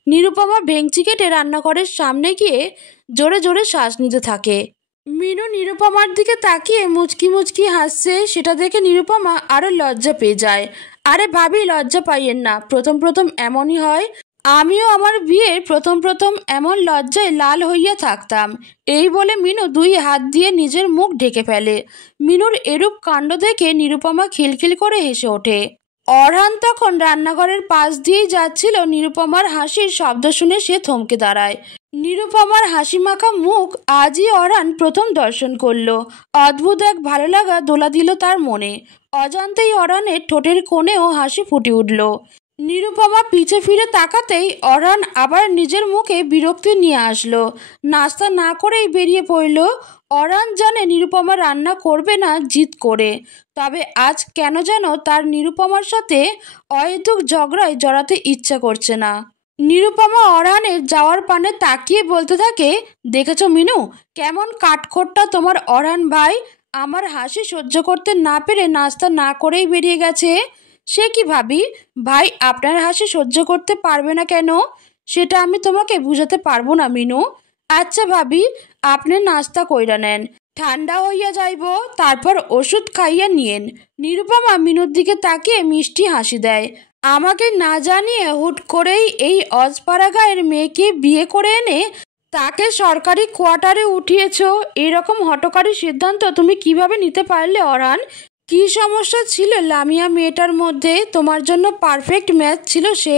নিরুপমা ভেঙচি কেটে রান্নাঘরের সামনে গিয়ে জোরে জোরে শ্বাস নিতে থাকে। মিনু নিরুপমার দিকে তাকিয়ে মুচকি মুচকি হাসছে। সেটা দেখে নিরুপমা আরও লজ্জা পেয়ে যায়। আরে ভাবি, লজ্জা পাইয়েন না, প্রথম প্রথম এমনই হয়। আমিও আমার বিয়ের প্রথম এমন লজ্জায় লাল হইয়া থাকতাম। এই বলে মিনু 2 হাত দিয়ে নিজের মুখ ঢেকে ফেলে। মিনুর এরূপ কাণ্ড দেখে নিরুপমা খিলখিল করে হেসে ওঠে। অরহান তখন রান্নাঘরের পাশ দিয়েই যাচ্ছিল। নিরুপমার হাসির শব্দ শুনে সে থমকে দাঁড়ায়। নিরুপমার হাসি মাখা মুখ আজই অরহান প্রথম দর্শন করল। অদ্ভুত এক ভালো লাগা দোলা দিল তার মনে। অজান্তেই অরহানের ঠোঁটের কোণেও হাসি ফুটে উঠল। নিরুপমা পিছে ফিরে তাকাতেই অরহান আবার নিজের মুখে বিরক্তি নিয়ে আসলো। নাস্তা না করেই বেরিয়ে পড়ল। অরহান জানে নিরুপমা রান্না করবে না জিদ করে, তবে আজ কেন যেন তার নিরুপমার সাথে অহেতুক ঝগড়ায় জড়াতে ইচ্ছা করছে না। নিরুপমা অরহানের যাওয়ার পানে তাকিয়ে বলতে থাকে, দেখেছো মিনু, কেমন কাঠখোট্টা তোমার অরহান ভাই। আমার হাসি সহ্য করতে না পেরে নাস্তা না করেই বেরিয়ে গেছে। সে কি ভাবি, ভাই আপনার হাসি সহ্য করতে পারবে না কেন সেটা আমি তোমাকে বুঝাতে পারবো না মিনু। আচ্ছা ভাবি, আপনি নাস্তা কইরা নেন, ঠান্ডা হইয়া যাইব, তারপর ওষুধ খাইয়া নিয়েন। নিরুপমা মিনুর দিকে তাকিয়ে মিষ্টি হাসি দেয়। আমাকে না জানিয়ে হুট করেই এই অজপাড়া গায়ের মেয়েকে বিয়ে করে এনে তাকে সরকারি কোয়ার্টারে উঠিয়েছ, এরকম হঠকারী সিদ্ধান্ত তুমি কিভাবে নিতে পারলে অরহান? কি সমস্যা ছিল লামিয়া মেয়েটার মধ্যে? তোমার জন্য পারফেক্ট ম্যাচ ছিল সে।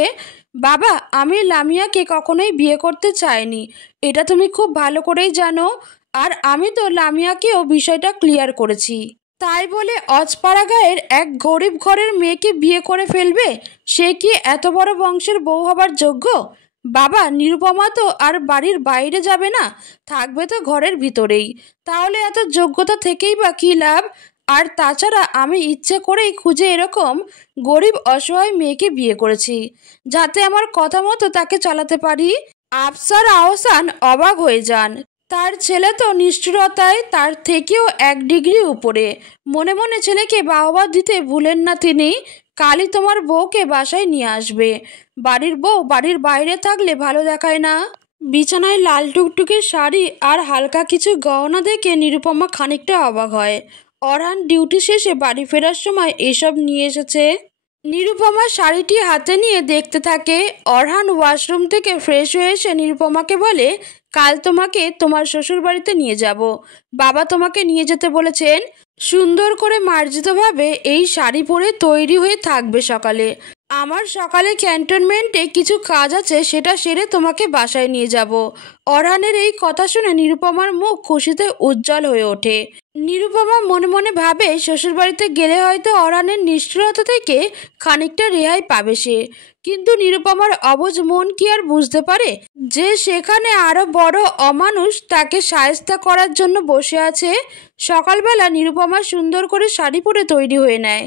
বাবা, আমি লামিয়াকে কখনোই বিয়ে করতে চাইনি, এটা তুমি খুব ভালো করেই জানো। আর আমি তো লামিয়াকেও বিষয়টা ক্লিয়ার করেছি। তাই বলে অজপাড়া গায়ের এক গরিব ঘরের মেয়েকে বিয়ে করে ফেলবে? সে কি এত বড় বংশের বউ হবার যোগ্য? বাবা, নিরুপমা তো আর বাড়ির বাইরে যাবে না, থাকবে তো ঘরের ভিতরেই। তাহলে এত যোগ্যতা থেকেই বা কী লাভ? আর তাছাড়া আমি ইচ্ছে করেই খুঁজে এরকম গরিব অসহায় মেয়েকে বিয়ে করেছি, যাতে আমার কথা মতো তাকে চালাতে পারি। আফসার আহসান অবাক হয়ে যান। তার ছেলে তো নিষ্ঠুরতায় তার থেকেও 1 ডিগ্রি উপরে। মনে মনে ছেলেকে বাহবা দিতে ভুলেন না তিনি। কালই তোমার বউকে বাসায় নিয়ে আসবে। বাড়ির বউ বাড়ির বাইরে থাকলে ভালো দেখায় না। বিছানায় লাল টুকটুকে শাড়ি আর হালকা কিছু গহনা দেখে নিরুপমা খানিকটা অবাক হয়। অরহান ডিউটি শেষে বাড়ি ফেরার সময় এসব নিয়ে এসেছে। নিরুপমা শাড়িটি হাতে নিয়ে দেখতে থাকে। অরহান ওয়াশরুম থেকে ফ্রেশ হয়ে এসে নিরুপমাকে বলে, কাল তোমাকে তোমার শ্বশুর বাড়িতে নিয়ে যাব। বাবা তোমাকে নিয়ে যেতে বলেছেন। সুন্দর করে মার্জিতভাবে এই শাড়ি পরে তৈরি হয়ে থাকবে সকালে। আমার সকালে ক্যান্টনমেন্টে কিছু কাজ আছে, সেটা সেরে তোমাকে বাসায় নিয়ে যাব। অরহানের এই কথা শুনে নিরুপমার মুখ খুশিতে উজ্জ্বল হয়ে ওঠে। নিরুপমা মনে মনে ভাবে, শ্বশুরবাড়িতে গেলে হয়তো অরহানের নিষ্ঠুরতা থেকে খানিকটা রেহাই পাবে সে। কিন্তু নিরুপমার অবুঝ মন কি আর বুঝতে পারে যে সেখানে আরো বড় অমানুষ তাকে শায়েস্তা করার জন্য বসে আছে। সকালবেলা নিরুপমা সুন্দর করে শাড়ি পরে তৈরি হয়ে নেয়।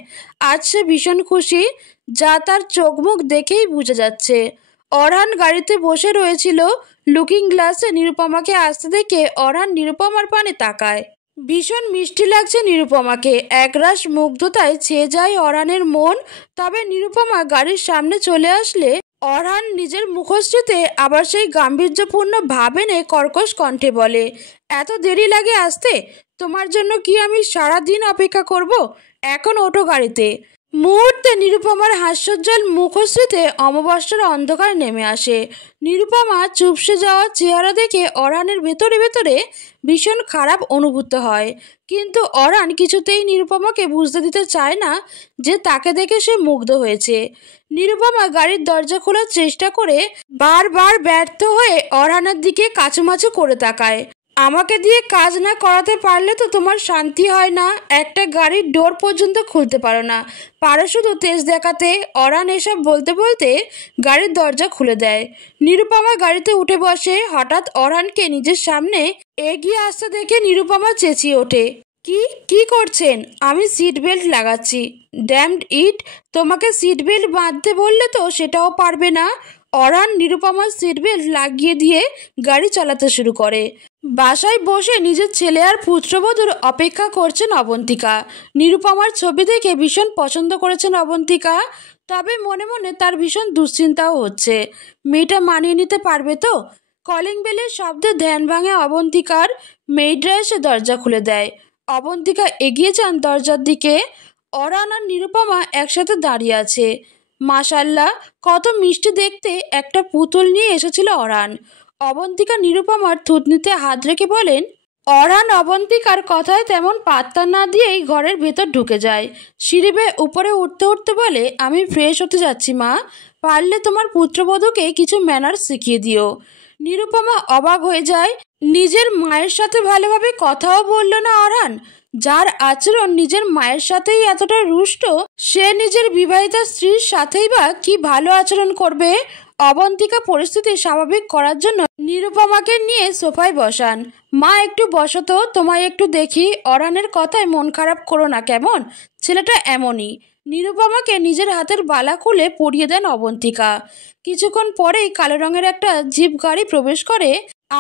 আজ সে ভীষণ খুশি, যা তার চোখ মুখ দেখেই বোঝা যাচ্ছে। অরহান গাড়িতে বসে রয়েছিল। লুকিং গ্লাসে নিরুপমাকে আসতে দেখে অরহান নিরুপমার পানে তাকায়। ভীষণ মিষ্টি লাগছে নিরুপমাকে। একরাশ মুগ্ধতায় ছেয়ে যায় অরহানের মন। তবে নিরুপমা গাড়ির সামনে চলে আসলে অরহান নিজের মুখশ্রীতে আবার সেই গাম্ভীর্যপূর্ণ ভাব এনে কর্কশ কণ্ঠে বলে, এত দেরি লাগে আসতে? তোমার জন্য কি আমি সারা দিন অপেক্ষা করব? এখন ওঠো গাড়িতে। মুহূর্তে নিরুপমার হাস্যোজ্জ্বল মুখশ্রীতে অমাবস্যার অন্ধকার নেমে আসে। নিরুপমা চুপসে যাওয়া চেহারা দেখে অরহানের ভেতরে ভেতরে ভীষণ খারাপ অনুভূত হয়। কিন্তু অরহান কিছুতেই নিরুপমাকে বুঝতে দিতে চায় না যে তাকে দেখে সে মুগ্ধ হয়েছে। নিরুপমা গাড়ির দরজা খোলার চেষ্টা করে বারবার ব্যর্থ হয়ে অরহানের দিকে কাচুমাচু করে তাকায়। আমাকে দিয়ে কাজ না করাতে পারলে তো তোমার শান্তি হয় না। একটা গাড়ির ডোর পর্যন্ত খুলতে পারো না, পারো শুধু তেজ দেখাতে। অরহান এসব বলতে বলতে গাড়ির দরজা খুলে দেয়। নিরুপমা গাড়িতে উঠে বসে। হঠাৎ অরহানকে নিজের সামনে এগিয়ে আসতে দেখে নিরুপমা চেঁচিয়ে ওঠে, কি কি করছেন? আমি সিট বেল্ট লাগাচ্ছি। ড্যামড ইট, তোমাকে সিট বেল্ট বাঁধতে বললে তো সেটাও পারবে না। অরহান নিরুপমার সিট বেল্ট লাগিয়ে দিয়ে গাড়ি চালাতে শুরু করে। বাসায় বসে নিজের ছেলে আর পুত্রবধূর অপেক্ষা করছেন অবন্তিকা। নিরুপমার ছবি দেখে ভীষণ পছন্দ করেছেন অবন্তিকা। তবে মনে মনে তার ভীষণ দুশ্চিন্তাও হচ্ছে, মেয়েটা মানিয়ে নিতে পারবে তো। কলিং বেলের শব্দে ধ্যান ভাঙে অবন্তিকার। মেয়েডরা এসে দরজা খুলে দেয়। অবন্তিকা এগিয়ে যান দরজার দিকে। অরহান আর নিরুপমা একসাথে দাঁড়িয়ে আছে। মাশাল্লাহ, কত মিষ্টি দেখতে একটা পুতুল নিয়ে এসেছিল অরহান। অবন্তিকা নিরুপমার থুতনিতে হাত রেখে বলেন। অরহান অবন্তিকার কথায় তেমন পাত্তা না দিয়েই ঘরের ভেতর ঢুকে যায়। সিঁড়ি বেয়ে উপরে উঠতে উঠতে বলে, আমি ফ্রেশ হতে যাচ্ছি মা, পারলে তোমার পুত্রবধূকে কিছু ম্যানার্স শিখিয়ে দিও। নিরুপমা অবাক হয়ে যায়। নিজের মায়ের সাথে ভালোভাবে কথাও বলল না অরহান। যার আচরণ নিজের মায়ের সাথেই এতটা রুষ্ট, সে নিজের বিবাহিতা স্ত্রীর সাথেই বা কি ভালো আচরণ করবে। অবন্তিকা পরিস্থিতি স্বাভাবিক করার জন্য নিরুপমাকে নিয়ে সোফায় বসান। মা, একটু বসো তো, তোমায় একটু দেখি। অরহানের কথায় মন খারাপ করো না কেমন, ছেলেটা এমনই। নিরুপমাকে নিজের হাতের বালা খুলে পরিয়ে দেন অবন্তিকা। কিছুক্ষণ পরেই কালো রঙের একটা জিপ গাড়ি প্রবেশ করে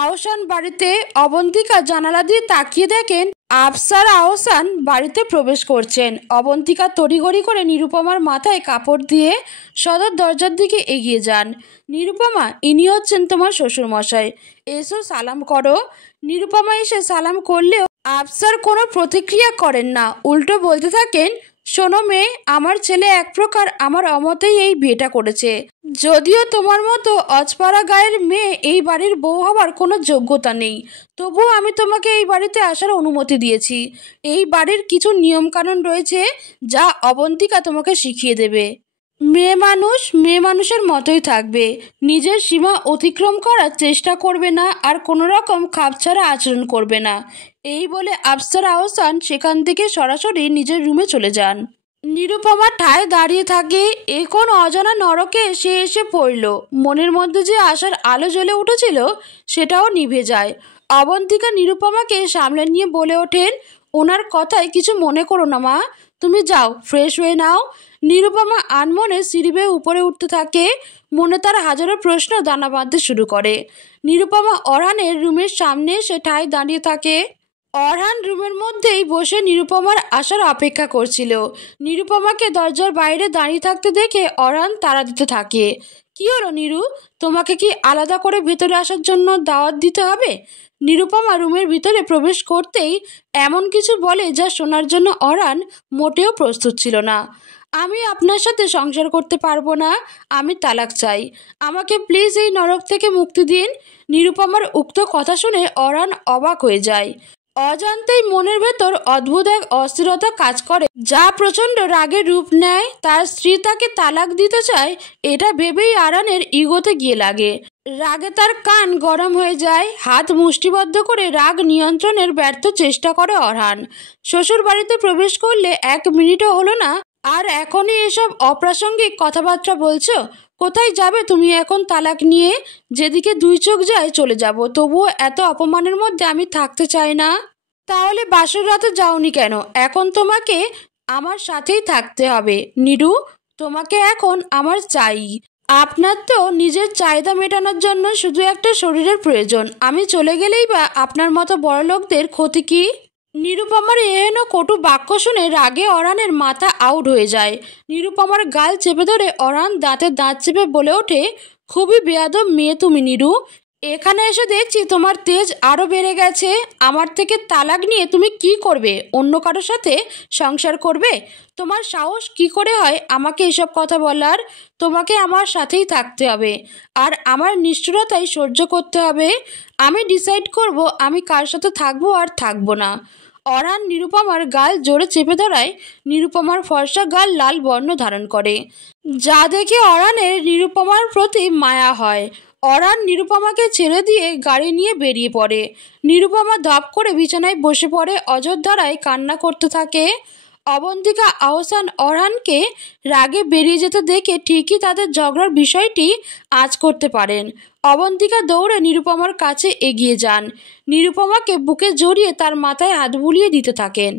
আহসান বাড়িতে। অবন্তিকা জানালা দিয়ে তাকিয়ে দেখেন আফসার আহসান বাড়িতে প্রবেশ করছেন। অবন্তিকা তড়িঘড়ি করে নিরুপমার মাথায় কাপড় দিয়ে সদর দরজার দিকে এগিয়ে যান। নিরুপমা, ইনি হচ্ছেন তোমার শ্বশুরমশাই, এসো সালাম করো। নিরুপমা এসে সালাম করলেও আফসার কোনো প্রতিক্রিয়া করেন না, উল্টো বলতে থাকেন, শোনো মেয়ে, আমার ছেলে এক প্রকার আমার অমতেই এই বিয়েটা করেছে। যদিও তোমার মতো অজপাড়া গায়ের মেয়ে এই বাড়ির বউ হবার কোনো যোগ্যতা নেই, তবুও আমি তোমাকে এই বাড়িতে আসার অনুমতি দিয়েছি। এই বাড়ির কিছু নিয়মকানুন রয়েছে যা অবন্তিকা তোমাকে শিখিয়ে দেবে। মেয়ে মানুষের মতোই থাকবে, নিজের সীমা অতিক্রম করার চেষ্টা করবে না, আর কোনো রকম খাপছাড়া আচরণ করবে না। এই বলে আফসার আহসান সেখান থেকে সরাসরি নিজের রুমে চলে যান। নিরুপমা ঠায় দাঁড়িয়ে থাকে। এখন অজানা নরকে সে এসে পড়ল। মনের মধ্যে যে আশার আলো জ্বলে উঠেছিল সেটাও নিভে যায়। অবন্তিকা নিরুপমাকে সামলে নিয়ে বলে ওঠেন, ওনার কথায় কিছু মনে করো না মা, তুমি যাও ফ্রেশ হয়ে নাও। নিরুপমা আনমনে সিঁড়ি বেয়ে উপরে উঠতে থাকে। মনে তার হাজারো প্রশ্ন দানা বাঁধতে শুরু করে। নিরুপমা অরহানের রুমের সামনে এসে ঠায় দাঁড়িয়ে থাকে। অরহান রুমের মধ্যেই বসে নিরুপমার আসার অপেক্ষা করছিল। নিরুপমাকে দরজার বাইরে দাঁড়িয়ে থাকতে দেখে অরহান তাড়া দিতে থাকে। কি হলো নিরু, তোমাকে কি আলাদা করে ভেতরে আসার জন্য দাওয়াত দিতে হবে? নিরুপমা রুমের ভিতরে প্রবেশ করতেই এমন কিছু বলে যা শোনার জন্য অরহান মোটেও প্রস্তুত ছিল না। আমি আপনার সাথে সংসার করতে পারবো না, আমি তালাক চাই, আমাকে প্লিজ এই নরক থেকে মুক্তি দিন। নিরুপমার উক্ত কথা শুনে অরহান অবাক হয়ে যায়। অজান্তেই মনের ভেতর অদ্ভুত এক অস্থিরতা কাজ করে, যা প্রচণ্ড রাগের রূপ নেয়। তার স্ত্রী তাকে তালাক দিতে চায় এটা ভেবেই অরহানের ইগোতে গিয়ে লাগে। রাগে তার কান গরম হয়ে যায়। হাত মুষ্টিবদ্ধ করে রাগ নিয়ন্ত্রণের ব্যর্থ চেষ্টা করে অরহান। শ্বশুর বাড়িতে প্রবেশ করলে 1 মিনিটও হলো না, আর এখনই এসব অপ্রাসঙ্গিক কথাবার্তা বলছো? কোথায় যাবে তুমি এখন তালাক নিয়ে? যেদিকে 2 চোখ যায় চলে যাব, তবুও এত অপমানের মধ্যে আমি থাকতে চাই না। তাহলে বাসর রাতে যাওনি কেন? এখন তোমাকে আমার সাথেই থাকতে হবে। নিরু, তোমাকে এখন আমার চাই। আপনার তো নিজের চাহিদা মেটানোর জন্য শুধু একটা শরীরের প্রয়োজন, আমি চলে গেলেই বা আপনার মতো বড় লোকদের ক্ষতি কি? নিরুপমার এহেন কটু বাক্য শুনে রাগে অরহানের মাথা আউট হয়ে যায়। নিরুপমার গাল চেপে ধরে অরহান দাঁতে দাঁত চেপে বলে ওঠে, খুবই বেয়াদব মেয়ে তুমি নিরু। এখানে এসে দেখছি তোমার তেজ আরও বেড়ে গেছে। আমার থেকে তালাক নিয়ে তুমি কি করবে? অন্য কারোর সাথে সংসার করবে? তোমার সাহস কি করে হয় আমাকে এসব কথা বলার? তোমাকে আমার সাথেই থাকতে হবে, আর আমার নিষ্ঠুরতাই সহ্য করতে হবে। আমি ডিসাইড করব আমি কার সাথে থাকবো আর থাকবো না। অরহান নিরুপমার গাল জোরে চেপে ধরায় নিরুপমার ফর্সা গাল লাল বর্ণ ধারণ করে, যা দেখে অরহানের নিরুপমার প্রতি মায়া হয়। অরহান নিরুপমাকে ছেড়ে দিয়ে গাড়ি নিয়ে বেরিয়ে পড়ে। নিরুপমা ধপ করে বিছানায় বসে পড়ে, অযোধ্যারায় কান্না করতে থাকে। অবন্তিকা আহসান অরহানকে রাগে বেরিয়ে যেতে দেখে ঠিকই তাদের ঝগড়ার বিষয়টি আঁচ করতে পারেন। অবন্তিকা দৌড়ে নিরুপমার কাছে এগিয়ে যান। নিরুপমাকে বুকে জড়িয়ে তার মাথায় হাত বুলিয়ে দিতে থাকেন।